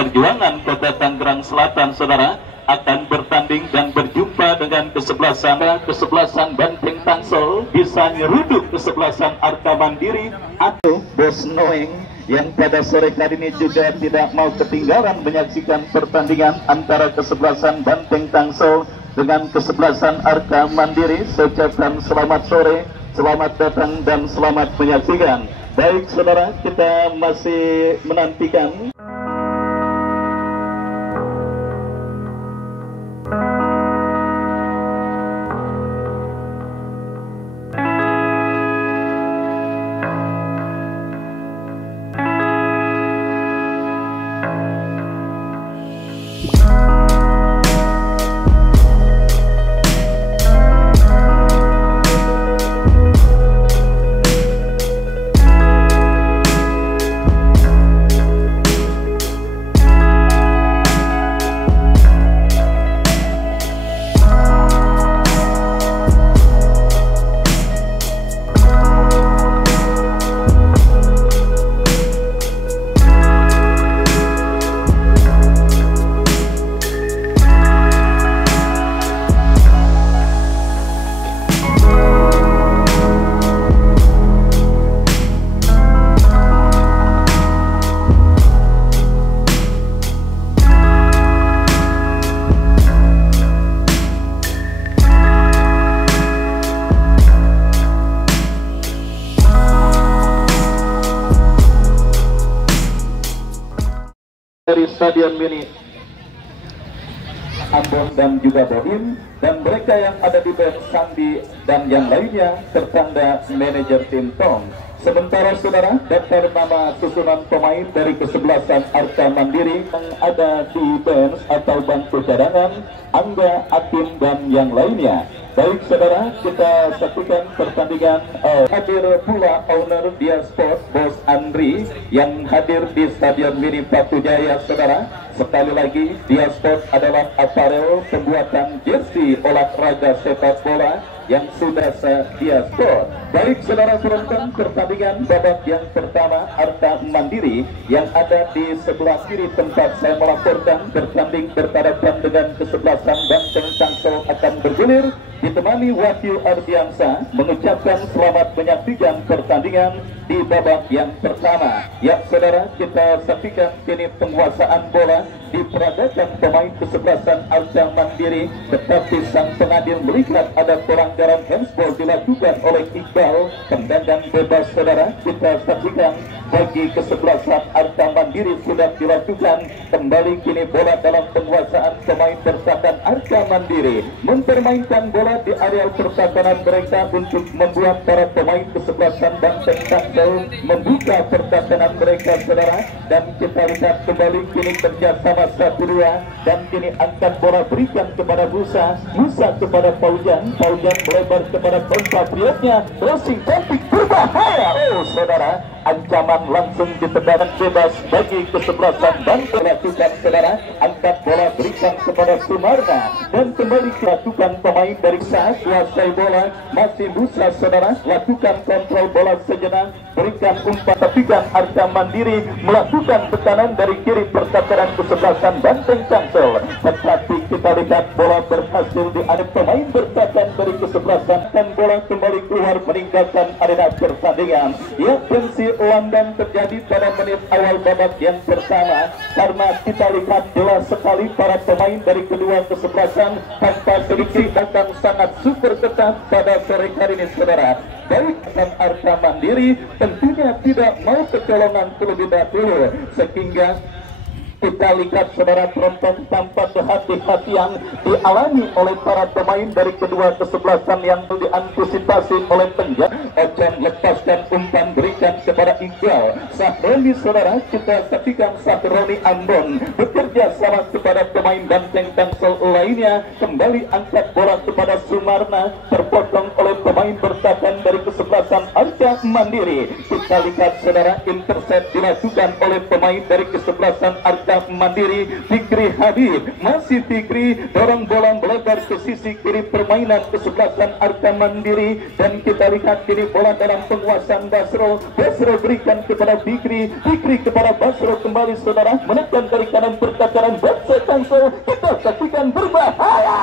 Perjuangan Kota Tangerang Selatan, saudara, akan bertanding dan berjumpa dengan kesebelasan Banteng Tangsel bisa nyeruduk kesebelasan Arka Mandiri atau Bos Noeng yang pada sore hari ini juga tidak mau ketinggalan menyaksikan pertandingan antara kesebelasan Banteng Tangsel dengan kesebelasan Arka Mandiri. Saya ucapkan selamat sore, selamat datang dan selamat menyaksikan. Baik saudara, kita masih menantikan dari Stadion Mini Ambon dan juga Bohim, dan mereka yang ada di band Sandi dan yang lainnya tertanda manajer tim Tom. Sementara saudara, daftar nama susunan pemain dari kesebelasan Arka Mandiri yang ada di bench atau bangku cadangan, Angga, Akim dan yang lainnya. Baik saudara, kita saksikan pertandingan. Hadir pula owner Dia Sport, Bos Andri, yang hadir di Stadion Mini Batu Jaya saudara. Sekali lagi, Dia Sport adalah aparel pembuatan jersey olahraga sepak bola yang sudah Dia Sport. Baik saudara penonton, pertandingan babak yang pertama Arka Mandiri yang ada di sebelah kiri tempat saya melaporkan bertanding berhadapan dengan kesebelasan Banteng Tangsel akan bergulir, ditemani Wahyu Ardiansa mengucapkan selamat menyaksikan pertandingan di babak yang pertama. Ya saudara, kita saksikan kini penguasaan bola diperagakan pemain kesebelasan Arka Mandiri, tetapi sang pengadil melihat ada pelanggaran handsball dilakukan oleh Iqbal. Tendangan bebas saudara, kita saksikan bagi kesebelasan Arka Mandiri sudah dilakukan. Kembali kini bola dalam penguasaan pemain bertahan Arka Mandiri, mempermainkan bola di areal pertahanan mereka untuk membuat para pemain kesebelasan Banteng Tangsel membuka pertahanan mereka saudara. Dan kita lihat kembali kini kerjasama 1-2, dan kini angkat bola berikan kepada Musa kepada Paujan melebar kepada compatriotnya, crossing cantik berbahaya. Oh saudara, ancaman langsung ditendang bebas bagi kesebelasan Banteng. Lakukan saudara, angkat bola berikan kepada Sumarna, dan kembali dilakukan pemain dari kuasai bola masih Musa saudara, lakukan kontrol bola sejenak, berikan umpan, tepikan Arka Mandiri melakukan tekanan dari kiri pertahanan kesebelasan Banteng Tangsel, tetapi kita lihat bola berhasil diadep pemain bertahan dari kesebelasan, dan bola kembali keluar meninggalkan arena pertandingan. Ya, tensi landang terjadi pada menit awal babak yang pertama, karena kita lihat jelas sekali para pemain dari kedua kesebelasan tanpa sedikit akan sangat super ketat pada sore hari ini saudara. Baik, dan Arka Mandiri tentunya tidak mau kecolongan terlebih dahulu, sehingga kita lihat saudara penonton tanpa kehati-hatian dialami oleh para pemain dari kedua kesebelasan yang diantisipasi oleh penjaga. Ojan lepaskan umpan berikan kepada Iqbal. Sahroni saudara, kita saksikan Sahroni Ambon bekerja sama kepada pemain Banteng Tangsel lainnya, kembali angkat bola kepada Sumarna, terpotong oleh pemain bertahan dari kesebelasan Arka Mandiri. Kita lihat saudara, intercept dilakukan oleh pemain dari kesebelasan Arka Arka Mandiri, Fikri Habib. Masih Fikri dorong bola melebar ke sisi kiri permainan kesebelasan Arka Mandiri, dan kita lihat kini bola dalam penguasaan Basro. Basro berikan kepada Fikri, Fikri kepada Basro kembali saudara, menekan dari kanan pertakaran Baksa Tangsel. Kita saksikan berbahaya.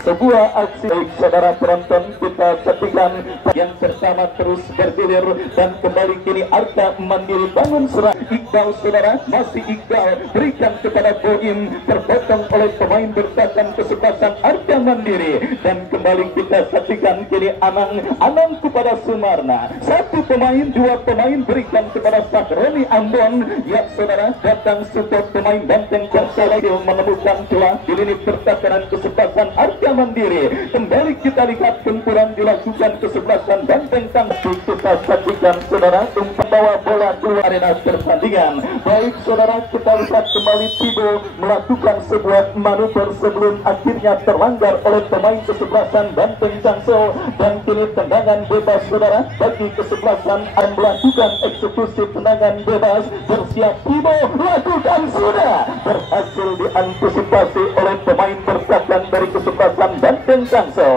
Sebuah aksi saudara penonton, kita saksikan yang pertama terus bergulir dan kembali kini Arka Mandiri bangun serang. Iqbal saudara, masih Iqbal berikan kepada Boim, terpotong oleh pemain bertahan kesebelasan Arka Mandiri, dan kembali kita saksikan kini Anang kepada Sumarna. Satu pemain, dua pemain berikan kepada Sahroni Ambon. Ya saudara, datang support pemain Banteng Jaksel menemukan celah di lini pertahanan kesebelasan Arka Mandiri. Kembali kita lihat gempuran dilakukan kesebelasan Banteng Tangsel. Kita saksikan saudara umpan bawa bola keluar arena pertandingan. Baik saudara, kita lihat kembali Tibo melakukan sebuah manuver sebelum akhirnya terlanggar oleh pemain kesebelasan Banteng Tangsel, dan kini tendangan bebas saudara bagi kesebelasan yang melakukan eksekusi tendangan bebas. Bersiap Tibo, lakukan sudah, berhasil diantisipasi oleh pemain bertahan dari kesebelasan Banteng Tangsel.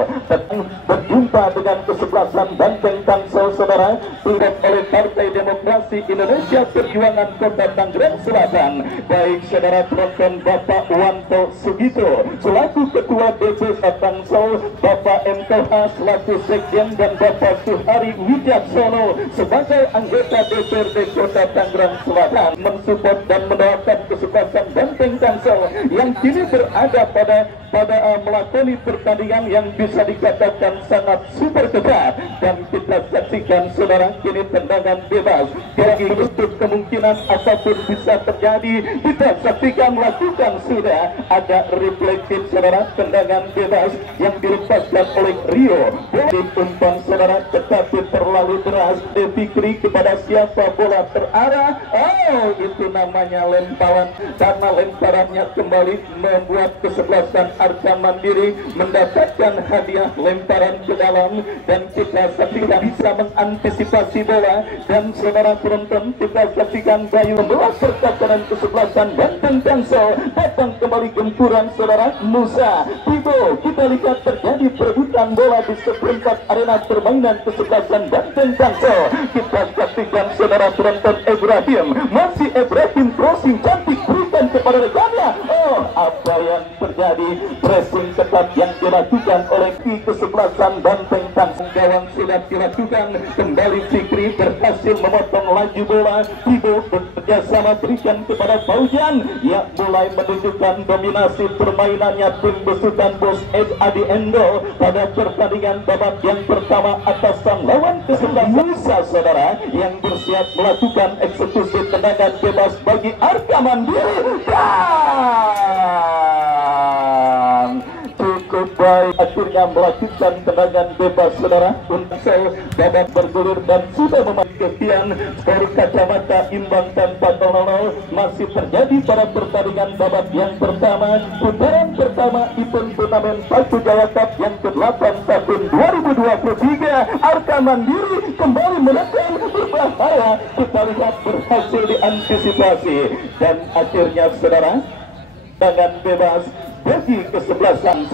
Berjumpa dengan kesebelasan Banteng Tangsel saudara, tidak oleh Partai Demokrasi Indonesia Perjuangan Kota Tangerang Selatan. Baik saudara penonton, Bapak Wanto Sugito selaku Ketua DPD Tangsel, Bapak MKH selaku Sekjen, dan Bapak Suhari Wijaksono sebagai anggota DPRD Kota Tangerang Selatan mensupport dan mendoakan kesebelasan Banteng Tangsel yang kini berada pada melakoni pertandingan yang bisa dikatakan sangat super ketat. Dan kita saksikan saudara kini tendangan bebas, bagi untuk kemungkinan apapun bisa terjadi. Kita saksikan melakukan sudah ada reflektif saudara, tendangan bebas yang dilepaskan oleh Rio. Bola umpan saudara tetapi terlalu deras. Fikri kepada siapa bola terarah? Oh, itu namanya lemparan, karena lemparannya kembali membuat kesebelasan Arka Mandiri mendapatkan hadiah lemparan ke dalam, dan kita tidak bisa mengantisipasi bola. Dan saudara penonton, kita saksikan Bayu membelah pertahanan kesebelasan Banteng Tangsel. Datang kembali gempuran saudara Musa Tibo. Kita lihat terjadi perebutan bola di seperempat arena permainan kesebelasan Banteng Tangsel. Kita saksikan saudara penonton Ibrahim, masih Ibrahim crossing cantik berikan kepada rekannya. Oh, apa yang terjadi? Pressing ketat yang dilakukan oleh kesebelasan Banteng Tangsel. Gawang silat dilakukan kembali. Fikri berhasil memotong laju bola. Tibo bekerjasama berikan kepada Fauzian, yang mulai menunjukkan dominasi permainannya tim besutan Bos Ed Adi Endo pada pertandingan babak yang pertama atas sang lawan kesebelasan Musa saudara, yang bersiap melakukan eksekusi tendangan bebas bagi Arka Mandiri. Cukup baik akhirnya melakukan tendangan bebas saudara untuk babak bergulir dan sudah memastikan skor kacamata imbang tanpa gol. Masih terjadi pada pertandingan babak yang pertama, putaran pertama event turnamen Pacu Jaya Cup yang ke-8 tahun 2023. Arka Mandiri kembali menekan berbahaya, kita lihat berhasil diantisipasi, dan akhirnya saudara tendangan bebas bagi kesebelasan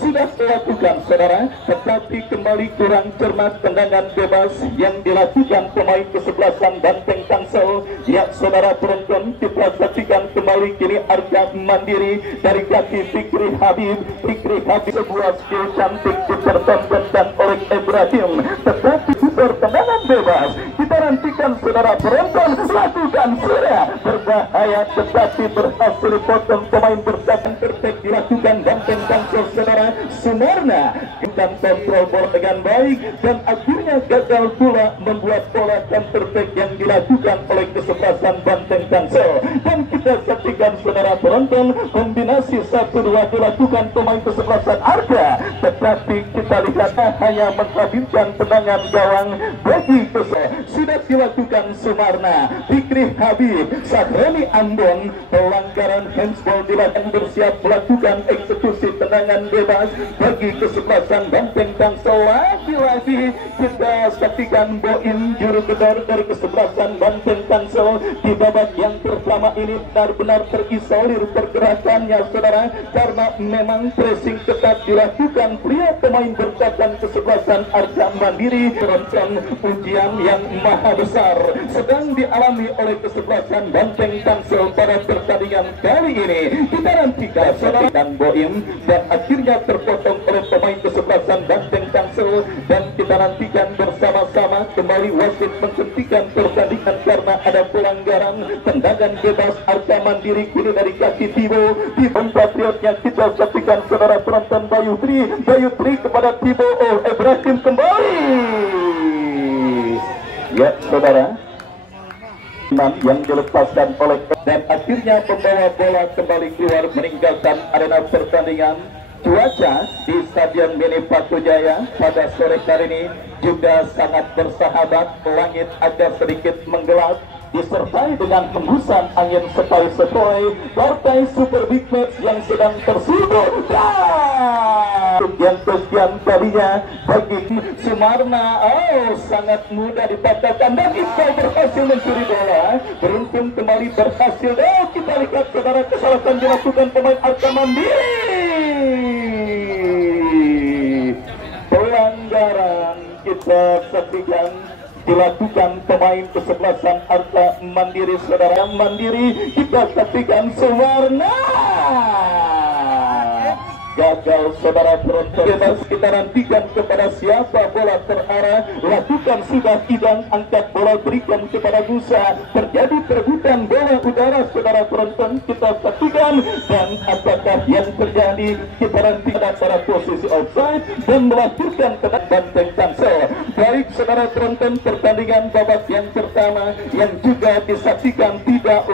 sudah dilakukan saudara, tetapi kembali kurang cermat tendangan bebas yang dilakukan pemain kesebelasan Banteng Tangsel. Ya saudara penonton, kita saksikan kembali kini Arka Mandiri dari kaki Fikri Habib. Fikri Habib sebuah skill cantik dipertontonkan oleh Ibrahim, tetapi super tendangan bebas kita nantikan saudara penonton, lakukan sudah berbahaya tetapi berhasil dipotong pemain bertahan perfect dilakukan Banteng Tangsel saudara. Sumarna kita kontrol bola dengan baik dan akhirnya gagal pula membuat bola counter attack yang dilakukan oleh kesebelasan Banteng Tangsel. Dan kita saksikan saudara penonton kombinasi masih 1-2 dilakukan pemain kesebelasan Arka, tetapi kita lihat hanya menghadirkan tendangan gawang bagi sudah dilakukan Sumarna, Fikri Habib, Sahroni Ambon. Pelanggaran handsball dilakukan, bersiap melakukan eksekusi tendangan bebas bagi kesebelasan Banteng Tangsel. Lagi-lagi kita saksikan Boim juru gedor dari kesebelasan Banteng Tangsel di babak yang pertama ini benar-benar terisolir pergerakannya, saudara, karena memang pressing ketat dilakukan pria pemain bertahan kesebelasan Arca Mandiri. Tentang ujian yang maha besar sedang dialami oleh kesebelasan Banteng Tangsel pada pertandingan kali ini. Kita nantikan saudara dan Boim, dan akhirnya terpotong oleh pemain kesebelasan Banteng Tangsel, dan kita nantikan bersama-sama kembali wasit menghentikan pertandingan karena ada pelanggaran tendangan bebas Arca Mandiri kini dari kaki Tibo di Patriotnya. Kita saksikan saudara penonton Bayu Tri kepada Tibo Ibrahim kembali. Ya saudara, yang dilepaskan oleh dan akhirnya pembawa bola kembali keluar meninggalkan arena pertandingan. Cuaca di Stadion Mini Paku Jaya pada sore hari ini juga sangat bersahabat. Langit agak sedikit menggelap disertai dengan hembusan angin sepoi-sepoi. Partai Super Big Match yang sedang tersudur yang kesekian kalinya bagi Sumarna. Sangat mudah dipatahkan dan Iqbal berhasil mencuri bola. Beruntung kembali berhasil. Kita lihat saudara, kesalahan dilakukan pemain Arca Mandiri. Pelanggaran kita saksikan dilakukan pemain kesebelasan Arca Mandiri, saudara. Mandiri kita saksikan Sumarna gagal, saudara penonton. Bebas kita nantikan kepada siapa bola terarah. Lakukan sudah Idang, angkat bola berikan kepada Musa. Terjadi perebutan bola udara, saudara penonton. Kita saksikan dan apakah yang terjadi. Kita nantikan pada posisi offside dan melahirkan kena Banteng Tangsel. Baik saudara penonton, pertandingan babak yang pertama yang juga disaksikan tidak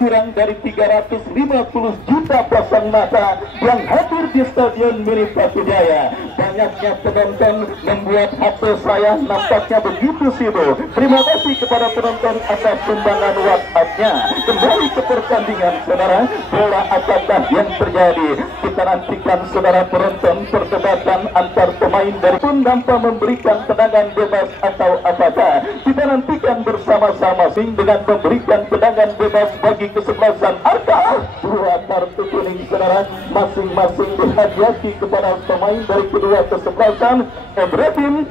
kurang dari 350 juta pasang mata yang hadir di Stadion Mini Paku Jaya. Banyaknya penonton membuat HP saya nampaknya begitu sibuk. Terima kasih kepada penonton atas sumbangan WhatsApp-nya. Kembali ke pertandingan, saudara. Bola apakah yang terjadi? Kita nantikan saudara penonton perdebatan antar pemain dari pun tanpa memberikan tendangan bebas atau apakah. Kita nantikan bersama-sama dengan memberikan tendangan bebas bagi kesebelasan Arca. Dua kartu kuning, saudara, masing-masing dihadiahi kepada pemain dari kedua kesebelasan Ibrahim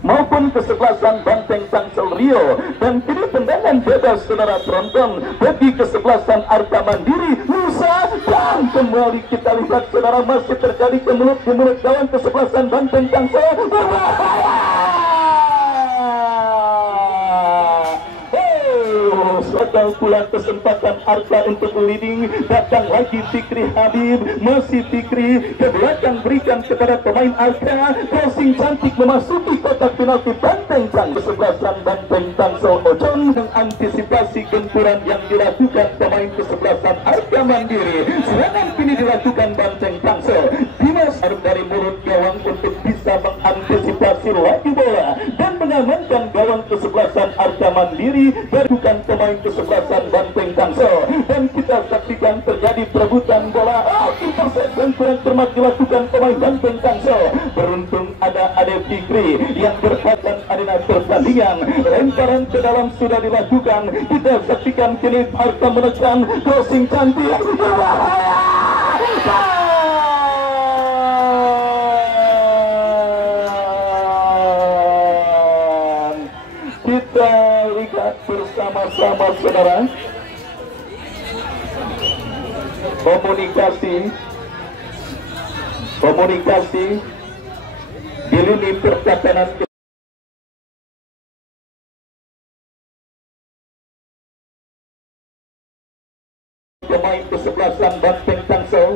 maupun kesebelasan Banteng Tangsel Rio. Dan kini tendangan bebas saudara penonton bagi kesebelasan Arca Mandiri Musa, dan kembali kita lihat saudara masih terjadi ke mulut gawang kesebelasan Banteng Tangsel. Gagal pula kesempatan Arca untuk leading. Datang lagi Fikri Habib, masih Fikri ke belakang berikan kepada pemain Arca. Crossing cantik memasuki kotak penalti Banteng Tangsel. Kesebelasan Banteng Tangsel Ojon mengantisipasi gempuran yang dilakukan pemain kesebelasan Arca Mandiri. Serangan kini dilakukan Banteng Tangsel. Dimas dari mulut gawang untuk bisa mengantisipasi lagi bola dan mengamankan gawang kesebelasan Arca Mandiri. Bukan pemain kesebelasan Banteng Tangsel, dan kita saksikan terjadi perebutan bola. Kurang cermat dilakukan pemain Banteng Tangsel. Beruntung ada Ade Fikri yang berkaitan arena pertandingan. Lemparan ke dalam sudah dilakukan. Kita saksikan kini Arca menekan crossing cantik. Kita lihat bersama-sama saudara, komunikasi di lini pertahanan pemain kesebelasan Banteng Tangsel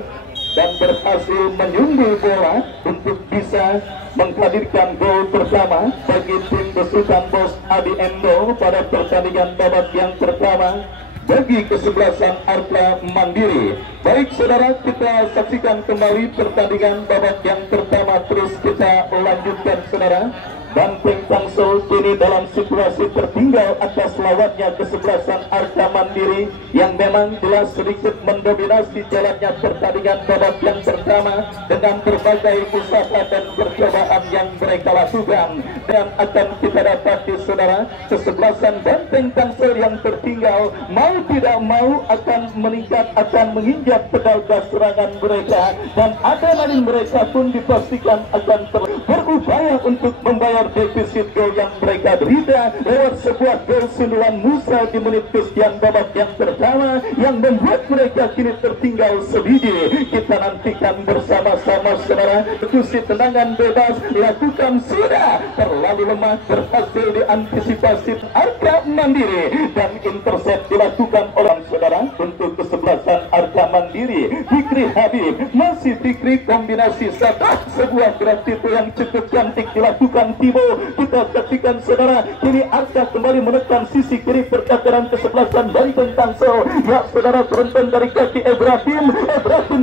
dan berhasil menyundul bola untuk bisa menghadirkan gol pertama bagi tim besutan Bos Adi Endo pada pertandingan babak yang pertama. bagi kesebelasan Arka Mandiri. Baik saudara, kita saksikan kembali pertandingan babak yang pertama, terus kita lanjutkan saudara. Banteng Tangsel kini dalam situasi tertinggal atas lawannya kesebelasan Arka Mandiri yang memang jelas sedikit mendominasi jalannya pertandingan babak yang pertama dengan berbagai usaha dan percobaan yang mereka lakukan. Dan akan kita dapati saudara, kesebelasan Banteng Tangsel yang tertinggal mau tidak mau akan meningkat, akan menginjak pedal gas serangan mereka, dan adrenalin mereka pun dipastikan akan berupaya untuk membayar defisit gol yang mereka derita lewat sebuah gol sundulan Musa di menit kesekian babak yang pertama yang membuat mereka kini tertinggal sebiji. Kita nantikan bersama-sama saudara. Eksekusi tendangan bebas dilakukan sudah terlalu lemah, berhasil diantisipasi Arka Mandiri, dan intercept dilakukan oleh saudara untuk kesebelasan Arka Mandiri. Fikri Habib, masih Fikri, kombinasi satu sebuah gerak tipu yang cukup cantik dilakukan Timo. Kita saksikan saudara, kini Arka kembali menekan sisi kiri percakaran kesebelasan Banteng Tangsel. Ya saudara, penonton dari kaki Ibrahim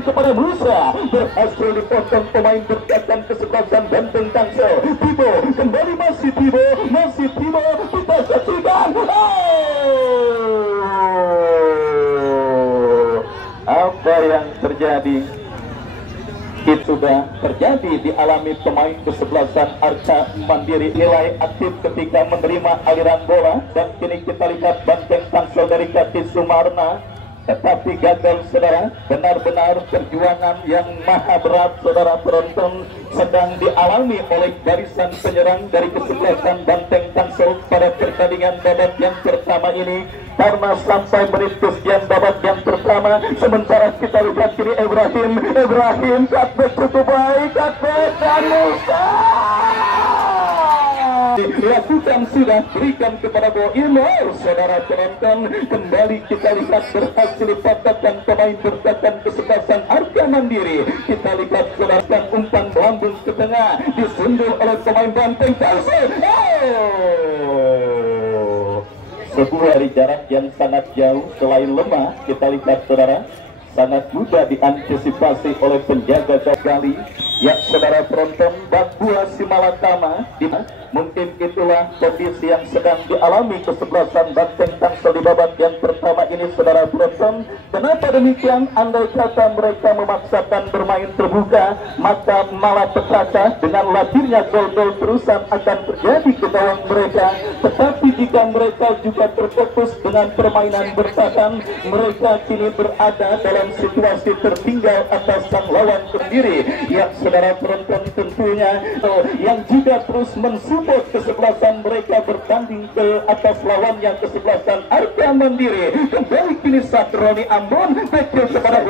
kepada Musa, berhasil dipotong pemain percakaran kesebelasan Banteng Tangsel. Timo kembali, masih Timo, kita saksikan. Apa yang terjadi? Itu sudah terjadi dialami pemain kesebelasan Arka Mandiri. Nilai aktif ketika menerima aliran bola, dan kini kita lihat Banteng Tangsel dari kaki Sumarna tetapi gagal saudara. Benar-benar perjuangan yang maha berat saudara penonton sedang dialami oleh barisan penyerang dari kesebelasan Banteng Tangsel pada pertandingan babak yang pertama ini, karena sampai menit kesekian babak yang pertama, sementara kita lihat kini Ibrahim cutback cukup baik, cutback dan Musa dilakukan sudah, berikan kepada Boim. Saudara penonton, kembali kita lihat berhasil dipatahkan pemain bertahan kesebelasan Arka Mandiri. Kita lihat saudara, umpan melambung ke tengah, disundul oleh pemain Banteng Tangsel. Sebuah dari jarak yang sangat jauh, selain lemah, kita lihat saudara, sangat mudah diantisipasi oleh penjaga kali. Ya saudara penonton, Bakbua Simalatama, mungkin itulah kondisi yang sedang dialami kesebelasan Banteng Tangsel di babak yang pertama ini saudara penonton. Kenapa demikian? Andai kata mereka memaksakan bermain terbuka, maka malapetaka dengan lahirnya gol-gol terusan akan terjadi ke gawang mereka. Tetapi jika mereka juga terfokus dengan permainan bertahan, mereka kini berada dalam situasi tertinggal atas sang lawan sendiri. Yang saudara penonton tentunya yang juga terus mensupport kesebelasan mereka bertanding ke atas lawannya kesebelasan Arka Mandiri. Kembali kini Satroni Ambon, tackle kepada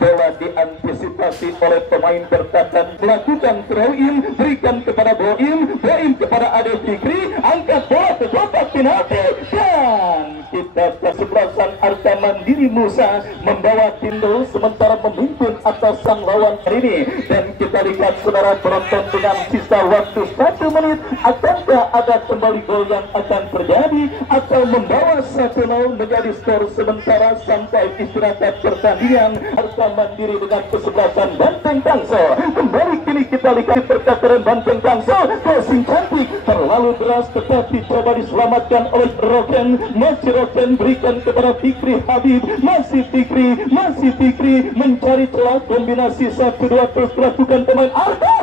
bola diantisipasi oleh pemain bertahan, melakukan throw in, berikan kepada Boim kepada Ade Fikri, angkat bola ke kotak penalti, dan kita kesebelasan Arka Mandiri Musa membawa tim dulu sementara memimpin atas sang lawan ini. Dan kita lihat saudara penonton, dengan sisa waktu 1 menit, akankah ada kembali gol yang akan terjadi atau membawa 1-0 menjadi skor sementara sampai istirahat pertandingan Arka Mandiri dengan kesebelasan Banteng Tangsel. Kembali kini kita lihat percakaran Banteng Tangsel, crossing cantik terlalu deras tetapi coba diselamatkan oleh Roken. Masih Roken, berikan kepada Fikri Habib, masih Fikri mencari celah, kombinasi 1-2 terus dilakukan pemain Arka,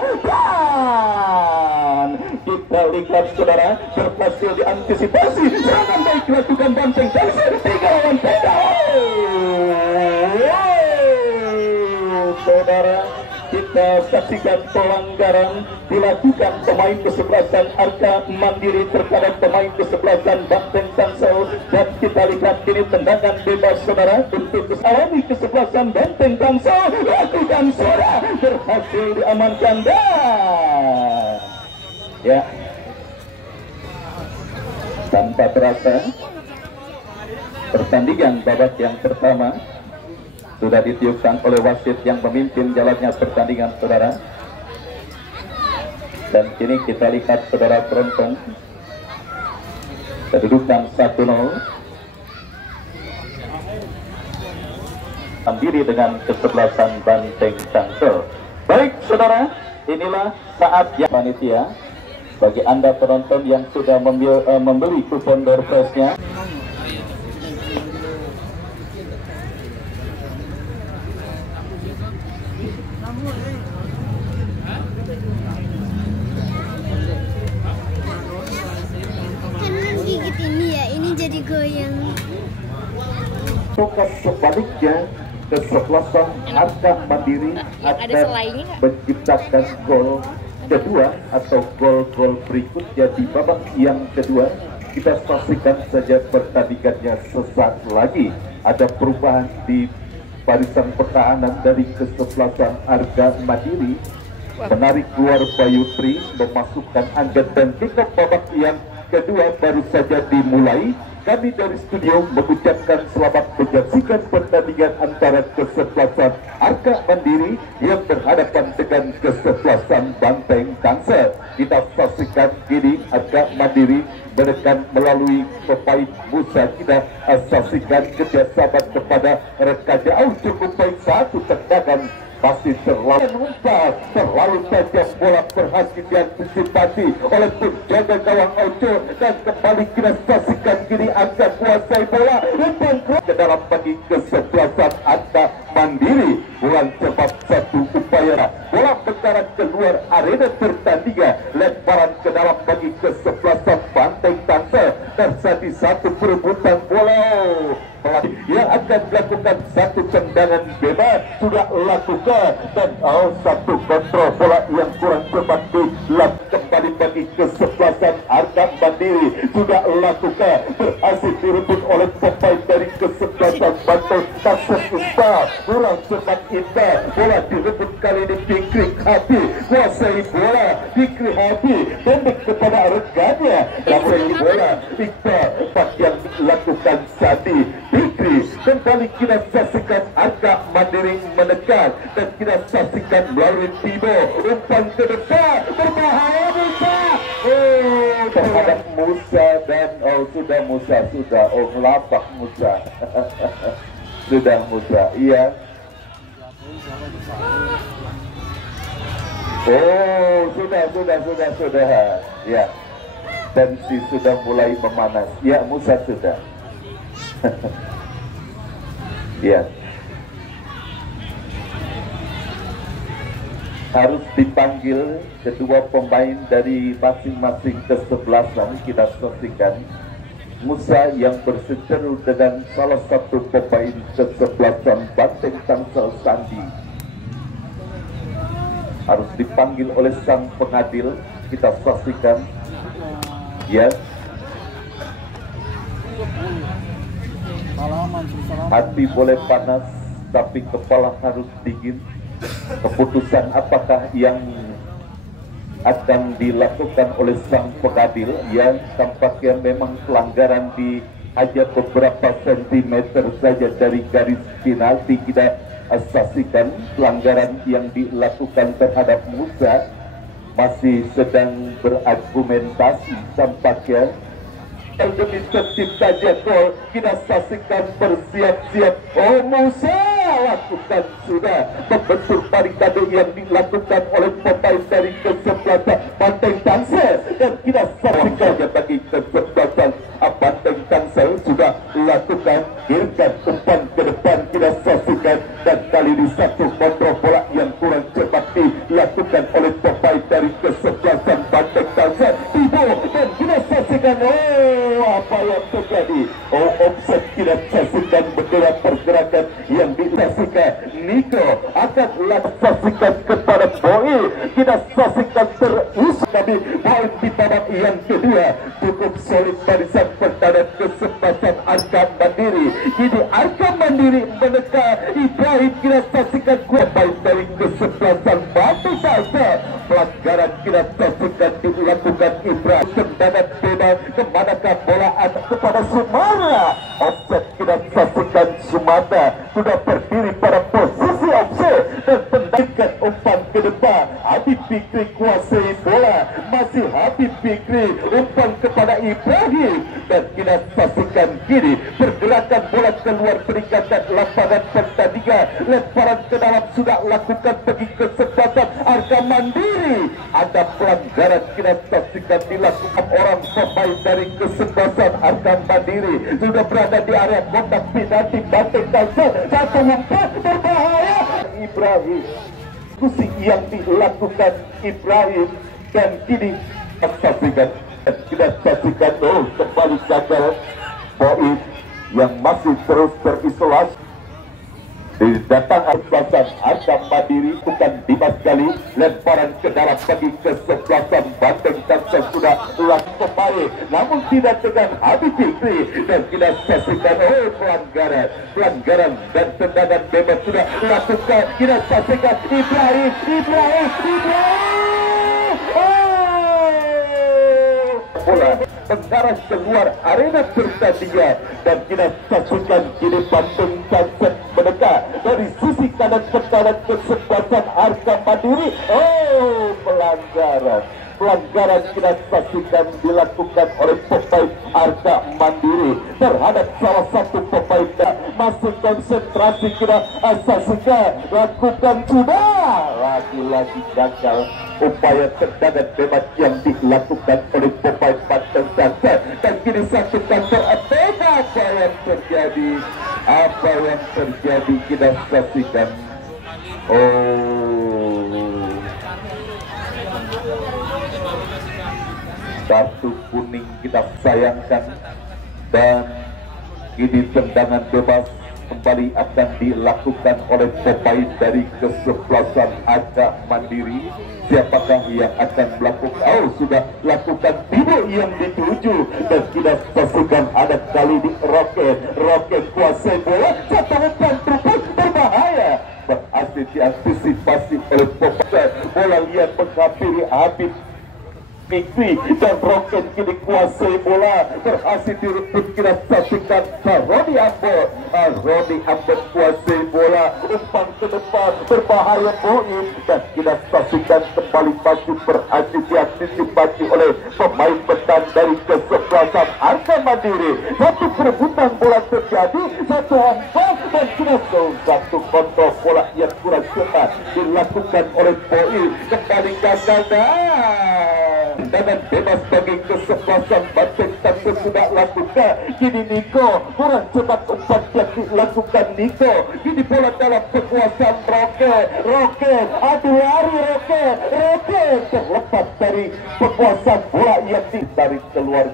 dan kita lihat saudara, berhasil diantisipasi serangan baik dilakukan Banteng Tangsel, 3 lawan 3. Saudara, kita saksikan pelanggaran dilakukan pemain kesebelasan Arka Mandiri terhadap pemain kesebelasan Banteng Tangsel, dan kita lihat kini tendangan bebas saudara untuk alami kesebelasan Banteng Tangsel, lakukan sudah, berhasil diamankan. Dan ya, tanpa terasa pertandingan babak yang pertama sudah ditiupkan oleh wasit yang memimpin jalannya pertandingan saudara. Dan kini kita lihat saudara penonton, kedudukan 1-0. Mandiri dengan kesebelasan Banteng Tangsel. Baik saudara, inilah saat yang panitia. Bagi Anda penonton yang sudah membeli kupon door prize-nya, gigit ini ya, ini jadi goyang. Bukan sebaliknya, kesebelasan Arka Mandiri akan menciptakan gol kedua atau gol-gol berikutnya di babak yang kedua. Kita saksikan saja pertandingannya sesaat lagi. Ada perubahan di barisan pertahanan dari kesebelasan Arka Mandiri, menarik keluar Bayu Tri, memasukkan Angga, dan kita babak yang kedua baru saja dimulai. Kami dari studio mengucapkan selamat menyaksikan pertandingan antara kesebelasan Arka Mandiri yang berhadapan dengan kesebelasan Banteng Tangsel. Kita saksikan kini Arka Mandiri menekan melalui pemain Musa. Kita saksikan kerjasama kepada rekan jauh cukup baik, satu tendangan masih terlalu tajam, bola berhasil diantisipasi oleh penjaga gawang Ojo, dan kembali kita saksikan kini Arka kuasai bola umpan ke dalam bagi kesebelasan Arka Mandiri. Bukan sebab satu upaya bola berjalan keluar arena pertandingan, lemparan ke dalam bagi kesebelasan Banteng Tangsel. Terjadi satu perebutan bola yang akan melakukan satu tendangan bebas, sudah lakukan, dan satu kontrol bola yang kurang cepat dilakukan kembali bagi kesebelasan Arka Mandiri, sudah lakukan, berhasil direbut oleh pemain dari kesebelasan Banteng Tangsel. Kurang cepat Indah, bola direbut kali ini Fikri Habi, kuasai bola Fikri Habi, pendek kepada rekannya, kuasai bola Iqbal, yang dilakukan Sadi Fikri. Kembali kita saksikan Arka Mandiri menekan, dan kita saksikan melalui Timo, umpan ke depan, berbahaya Musa, terhadap Musa, dan sudah Musa, ngelapak Musa. Sudah Musa, iya. Sudah. Ya. Tensi sudah mulai memanas. Ya, Musa sudah. Ya. Harus dipanggil kedua pemain dari masing-masing kesebelasan. Kita saksikan Musa yang berseteru dengan salah satu pemain kesebelasan Banteng Tangsel, Sandi. Harus dipanggil oleh sang pengadil. Kita saksikan. Ya. Hati boleh panas, tapi kepala harus dingin. Keputusan apakah yang akan dilakukan oleh sang pengadil, yang tampaknya memang pelanggaran di hanya beberapa sentimeter saja dari garis penalti. Kita saksikan pelanggaran yang dilakukan terhadap Musa, masih sedang berargumentasi tampaknya. Demi tercipta gol, kita saksikan bersiap-siap. Musa lakukan sudah membentur barikade yang dilakukan oleh pemain dari kesebelasan Banteng Tangsel, dan kita saksikan bagi kesebelasan Banteng Tangsel sudah lakukan kirimkan umpan ke depan. Kita saksikan, dan kali ini satu kontrol bola yang kurang cepat dilakukan oleh pemain dari kesebelasan Banteng Tangsel. Dan kita saksikan apa yang terjadi. Offset. Kita saksikan bendera pergerakan yang disaksikan. Niko akan saksikan kepada Boy. Kita saksikan terus kami poin di babak yang kedua. Cukup solid barisan pertahanan kesebelasan Arka Mandiri. Kini Arka Mandiri menekan Ibrahim. Kita saksikan baik dari kesebelasan Banteng Tangsel. Pelanggaran kita saksikan dilakukan Ibrahim. Tendangan bebas, kemanakah bola anak kepada Sumara. Offset. Kita saksikan Sumata sudah berdiri pada posisi offset, dan tendangkan umpan ke depan. Habib Fikri kuasai bola, masih Habib Fikri umpan kepada Ibrahim, dan kita saksikan kini pergerakan bola keluar peningkatan lapangan pertandingan. Lemparan ke dalam sudah lakukan pergi kesempatan Arka Mandiri. Ada pelanggaran kita saksikan dilakukan orang pemain dari kesebelasan Arka Mandiri, sudah berada di area kotak penalti Banteng Tangsel. Satu umpan berbahaya Ibrahim, eksekusi yang dilakukan Ibrahim, dan kini kita saksikan kembali gagal Boib yang masih terus terisolasi. Datang kesebelasan Arka Mandiri, bukan Dimas Gali, lemparan ke dalam bagi kesebelasan Banteng Tangsel sudah langsung pemain, namun tidak dengan Habib Fikri, dan kita saksikan pelanggaran dan tendangan bebas sudah dilakukan. Kita saksikan Ibrahim. Bola mengarah keluar arena pertandingan, dan kita saksikan kini Banteng Tangsel mendekat dari sisi kanan ke kanan kesebelasan Arka Mandiri. Pelanggaran kita saksikan dilakukan oleh pemain Arka Mandiri terhadap salah satu pemain. Masih konsentrasi kita saksikan, lakukan sudah lagi gagal upaya tendangan bebas yang dilakukan oleh pemain Banteng Tangsel, dan kini satu kantor apa yang terjadi kita saksikan. Kartu kuning kita sayangkan, dan kini tendangan bebas kembali akan dilakukan oleh pemain dari kesebelasan Arka Mandiri. Siapakah yang akan melakukan? Sudah lakukan Timo yang dituju, dan kita saksikan ada kali di Roket kuasai bola, satu umpan berbahaya, berhasil diantisipasi oleh pemain. Bola liar menghampiri Habib Fikri, dan Roket kini kuasai bola, berhasil direbut. Kita saksikan Roni Ambon kuasai bola, umpan ke depan berbahaya Boib, dan kita saksikan kembali maju, berhasil diantisipasi oleh pemain bertahan dari kesebelasan Arka Mandiri. Satu perebutan bola terjadi, satu umpan, dan kita satu kontrol bola yang kurang cepat dilakukan oleh Boib. Kembali gagal, dan bebas bagi kesebelasan Banteng Tangsel sudah lakukan. Kini Niko kurang cepat umpan yang dilakukan Niko. Kini bola dalam kekuasaan Roket adu lari Roket terlepas dari kekuasaan bola yang ditarik keluar.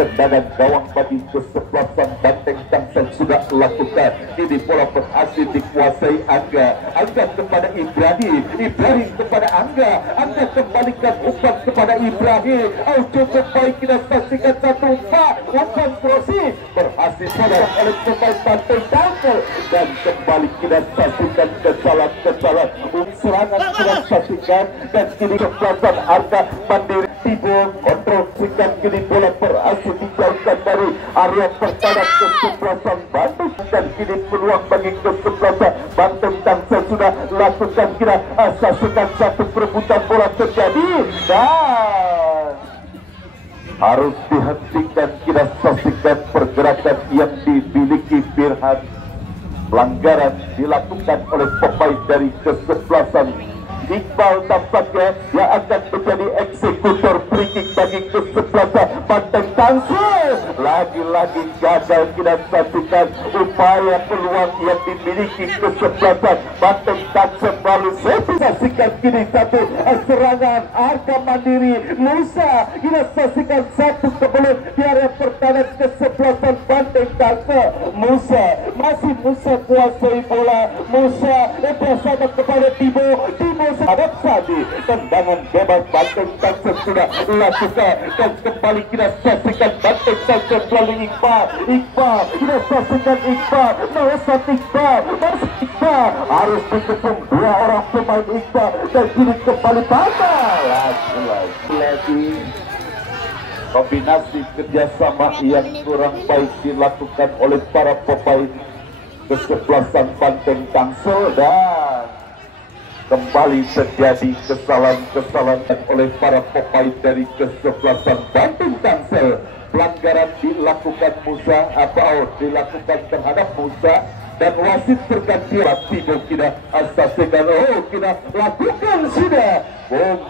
Tendangan gawang bagi kesebelasan Banteng Tangsel sudah lakukan. Kini bola berhasil dikuasai Angga kepada Ibrahim kepada Angga kembalikan umpan kepada Ibrahim. Cukup baik, kita saksikan satu umpan crossing berhasil dilakukan oleh pemain Banteng Tangsel, dan kembali kita saksikan kesalahan serangan kita saksikan, dan kini kesebelasan Arka Mandiri Tibo kontrol sikan. Kini bola berhasil dijauhkan dari area pertahanan kesebelasan Banteng, dan kini peluang bagi kesebelasan Banteng Tangsel sudah lakukan. Kita saksikan satu perebutan bola terjadi, dan harus dihentikan. Kita saksikan pergerakan yang dimiliki Firhan. Pelanggaran dilakukan oleh pemain dari kesebelasan Iqbal tampaknya yang akan menjadi eksekutor free kick bagi kesebelasan Banteng Tangsel. Lagi-lagi gagal kita saksikan upaya peluang yang dimiliki kesebelasan Banteng Tangsel melalui saksikan kini satu serangan Arka Mandiri Musa. Kita saksikan satu kebelut di area pertahanan kesebelasan Banteng Tangsel. Masih Musa kuasai bola. Musa bersama kepada Timo hadap Sadi. Tendangan bebas Banteng Tangsel sudah lakukan, dan kembali kita saksikan Banteng Tangsel melalui Iqbal. Kita saksikan Iqbal harus dikepung dua orang pemain Iqbal, dan kini kembali patah lagi. Kombinasi kerjasama yang kurang baik dilakukan oleh para pemain kesebelasan Banteng Tangsel, dan kembali terjadi kesalahan oleh para pemain dari kesebelasan Banten Tangsel. Pelanggaran dilakukan Musa atau dilakukan terhadap Musa dan wasit berganti Tibo kita asasikan kita lakukan sudah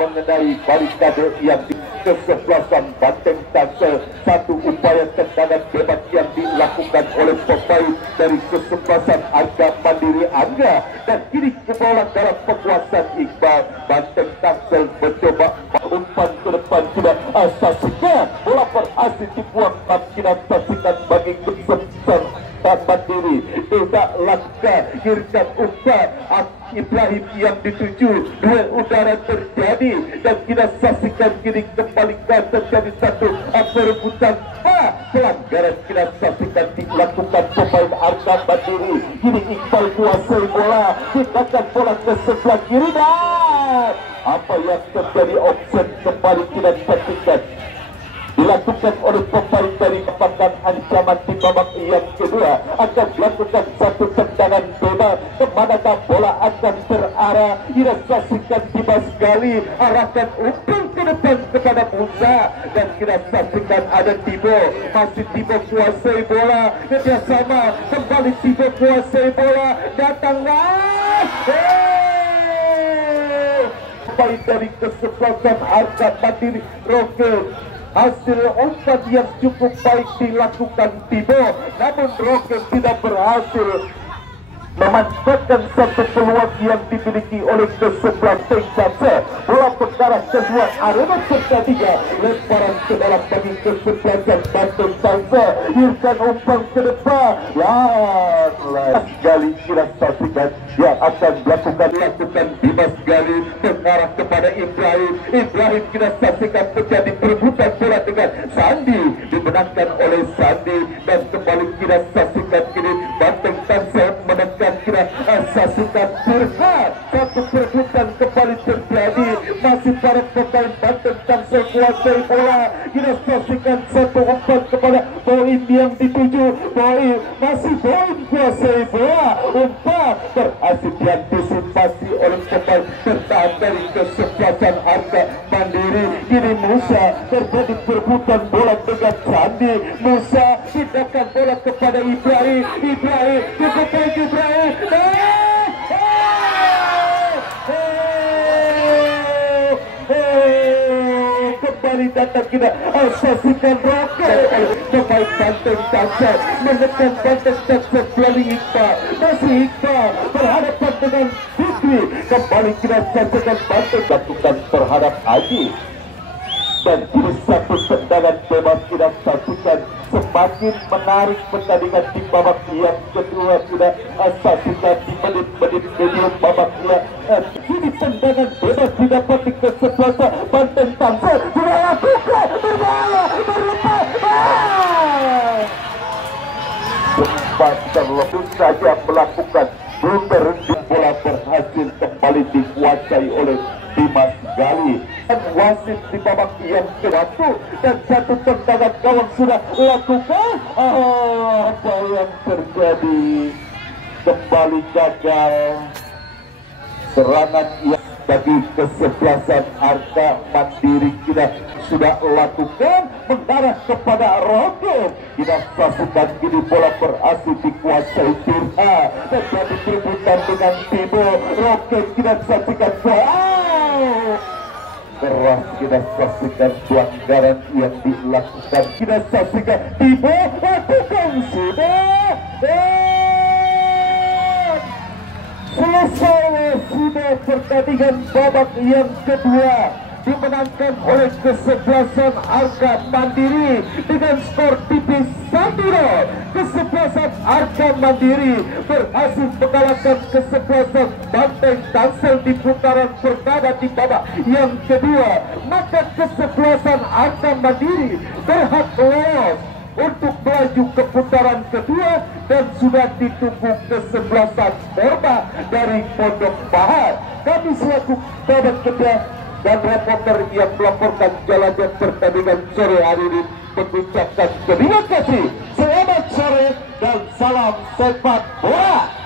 mengenai barikade yang di kesebelasan Banten Tangsel. Satu upaya tendangan bebas yang dilakukan oleh pemain dari kesebelasan Arga Mandiri Angga dan kini kebola dalam penguasaan Iqbal. Banten Tangsel mencoba umpan ke depan sudah asasikan bola berhasil dibuang dan kita saksikan bagi kesebelasan Mandiri. Tidak lakukan kirikan umpan Ibrahim yang dituju, duel udara terjadi dan kita saksikan kini kembali terjadi satu perebutan pelanggaran kita saksikan dilakukan pemain Arga Mandiri. Kini Iqbal kuasai bola, tindakan bola ke sebelah kiri dan apa yang terjadi offset kembali kita saksikan dilakukan oleh pemain dari Kepatan ancaman di babak yang kedua akan dilakukan satu tendangan bebas kemanakah bola akan terarah. Kita saksikan Dimas Gali arahkan umpan ke depan kepada Musa dan kita saksikan ada Tibo, masih Tibo kuasai bola kerjasama kembali Tibo kuasai bola datanglah pemain dari kesebelasan Arga Mandiri Roke. Hasil umpan yang cukup baik dilakukan Tibo, namun Roke tidak berhasil memanfaatkan satu peluang yang dimiliki oleh kesebelah Tangsel. Bola mengarah ke luar arena terjadinya lemparan ke dalam bagi kesebelasan Banten Tangsel. Irkan umpan ke depan dan Gali kita saksikan yang akan dilakukan Dimas Gali mengarah kepada Ibrahim. Ibrahim kita saksikan terjadi perebutan bola dengan Sandi, dimenangkan oleh Sandi dan kembali kita saksikan kini Banten Tangsel menekan kita saksikan berhad satu perebutan kembali terjadi, masih para pemain Banten Tangsel kuasai bola. Kita saksikan satu umpan kepada Boim yang dituju, Boim masih Boim kuasai bola, umpan berhasil diantisipasi oleh pemain bertahan dari kesebelasan Arga Mandiri. Kini Musa terjadi perebutan bola dengan Sandi, Musa tindakan bola kepada Ibrahim, Ibrahim cukup baik Ibrahim kembali datang kita saksikan Roke pemain Banten Tangsel menekan Banten Tangsel melalui Iqbal, masih Iqbal berhadapan dengan Fikri. Kembali kita saksikan Banten lakukan terhadap Haji dan kini satu tendangan bebas kita saksikan semakin menarik pertandingan di babak yang kedua. Sudah saksikan di menit-menit medium babak yang kini tendangan bebas didapat di kesebelasan Banten Tangsel. Sudah lakukan berbahaya berlepas sempat terlebih saja melakukan blunder di bola berhasil kembali dikuasai oleh Dimas Gali dan wasit di babak yang kedua dan satu tendangan gawang sudah lakukan. Apa yang terjadi kembali gagal serangan yang bagi kesebelasan Arga Mandiri kita sudah lakukan mengarah kepada Roke. Kita saksikan kini bola berhasil dikuasai Tirha dan jadi perebutan dengan Tibo. Roke kita saksikan keras, kita saksikan pelanggaran yang dilakukan. Kita saksikan Tibo lakukan sudah selesai sudah pertandingan babak yang kedua dimenangkan oleh kesebelasan Arga Mandiri dengan skor tipis 1-0. Kesebelasan Arga Mandiri berhasil mengalahkan kesebelasan Banten Tangsel di putaran pertama di babak yang kedua. Maka kesebelasan Arga Mandiri berhak lolos untuk melaju ke putaran kedua dan sudah ditunggu kesebelasan Borba dari Pondok Bahar. Kami selaku kawan kedua dan reporter yang melaporkan jalannya pertandingan sore hari ini mengucapkan terima kasih. Selamat sore dan salam sepak bola.